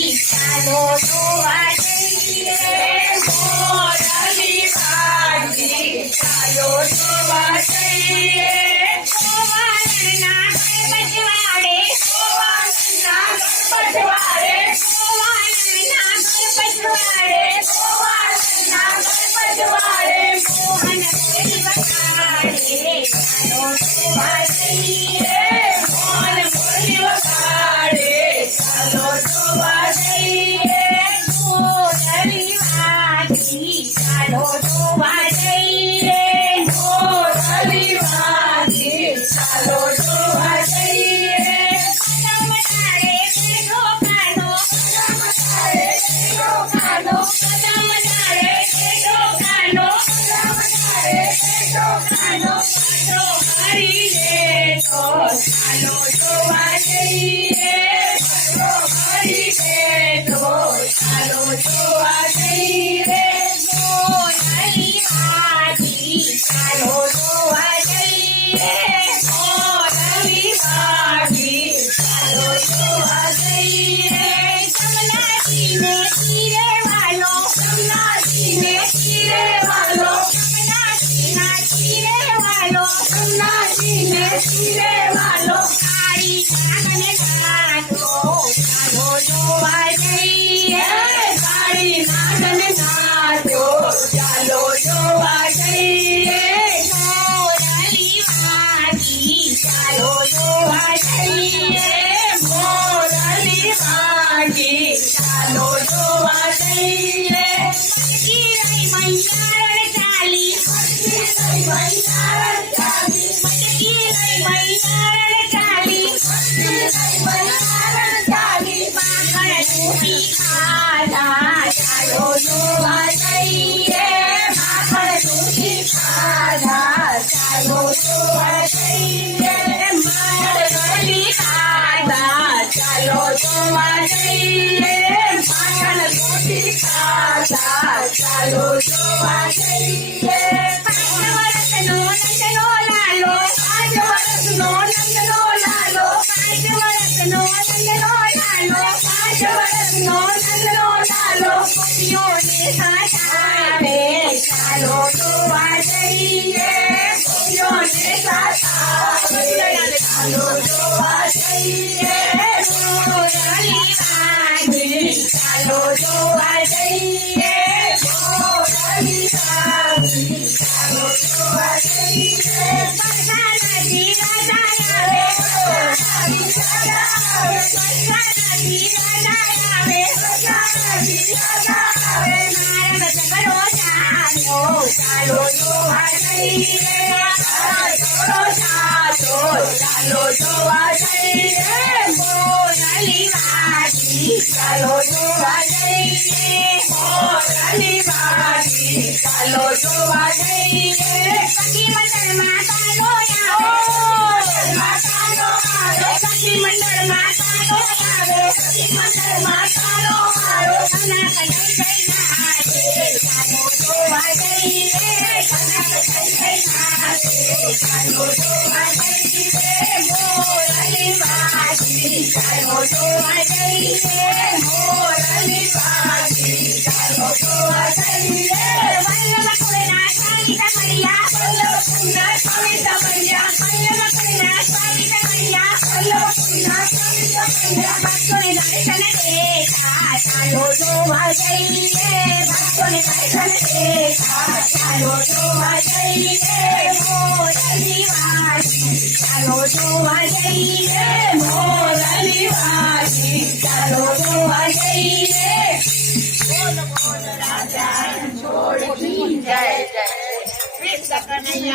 ચાલો જોવા જઈએ મોરલી વાગી ચાલો જોવા જઈએ ગોવાળના ગણપત વાળે ગોવાળના ગણપત વાળે ગોવાળના ગણપત વાળે ગોવાળના ગણપત વાળે મોહન મોરી વગાડે ચાલો જોવા જઈએ મોહન મોરી વગાડે ચાલો જોવા જઈએ મોરલી વાગી ચાલો જોવા જઈએ મોરલી વાગી ચાલો જોવા જઈએ કદમ તારે બેઠો કાનો કદમ તારે બેઠો કાનો કદમ તારે બેઠો કાનો કદમ તારે બેઠો કાનો પાછો કરી લે તો ચાલો જોવા જઈએ પાછો કરી લે તો ચાલો જોવા જઈએ મોરલી વાગી ચાલો જોવા જઈએ મોરલી વાગી ચાલો જોવા જઈએ કમલાજીને ચીરે વાલો કમલાજીને ચીરે વાલો કમલાજીના ચીરે વાલો કમલાજીને ચીરે વાલો કાળી નાગને નાચો ચાલો જોવા જઈએ કાળી નાગને નાચો ચાલો જોવા જઈએ મોરલી વાગી ચાલો જોવા જઈએ મોરલી વાગી ચાલો જોવા જઈએ મટકી લઈ મૈયાર ચાલી મટકી લઈ મૈયાર ચાલી મટકી લઈ મૈયાર ચાલી મટકી લઈ મૈયાર ચાલી માખણ તૂટી ખાધા ચાલો જોવા જઈએ માખણ તૂટી ખાધા ચાલો જોવા જઈએ માખણ ખાધા ચાલો જોવા જઈએ માખણ તૂટી ખાધા ચાલો જોવા જઈએ 5 વર્ષનો નંદનો લાલો 5 વર્ષનો નંદનો લાલો 5 વર્ષનો નંદનો લાલો 5 વર્ષનો નંદનો લાલો ગોપીઓને સાચાવે ચાલો જોવા જઈએ ગોપીઓને સાચાવે ચાલો જોવા જઈએ મોરલી વાગી ચાલો જોવા જઈએ મોરલી વાગી ચાલો જોવા જઈએ પરસાનાથી રાજા આવે પરસાનાથી રાજા આવે પરસાનાથી રાજા આવે પરસાનાથી રાજા આવે નારદ ઝઘડો ચાલ્યો ચાલો જોવા જઈએ નારદ ઝઘડો ચાલ્યો ચાલો જોવા જઈએ મોરલી વાગી ચાલો જોવા જઈએ મોરલી વાગી ચાલો જોવા જઈએ સખી મંડળમાં કાનો આવે સખી મંડળમાં કાનો આવે સખી મંડળમાં કાનો આવે કનક જઈ જઈ નાચે ચાલો જોવા જઈએ કનક જઈ જઈ નાચે ચાલો જોવા જઈએ મોરલી વાગી ચાલો જોવા જઈએ મોરલી વાગી ચાલો જોવા જઈએ વલ્લભ કુળના સ્વામી કમળિયા વલ્લભ કુળના સ્વામી કમળિયા વલ્લભ કુળના સ્વામી કમળિયા વલ્લભ કુળના સ્વામી કમળિયા ભક્તોને દર્શન દેતા ચાલો જોવા જઈએ ભક્તોને દર્શન દેતા ચાલો જોવા જઈએ મોરલી વાગી ચાલો જોવા જઈએ મોરલી વાગી ચાલો જોવા જઈએ બોલ બોલ રાજા છોડ કી જય જય કૃષ્ણ કનૈયા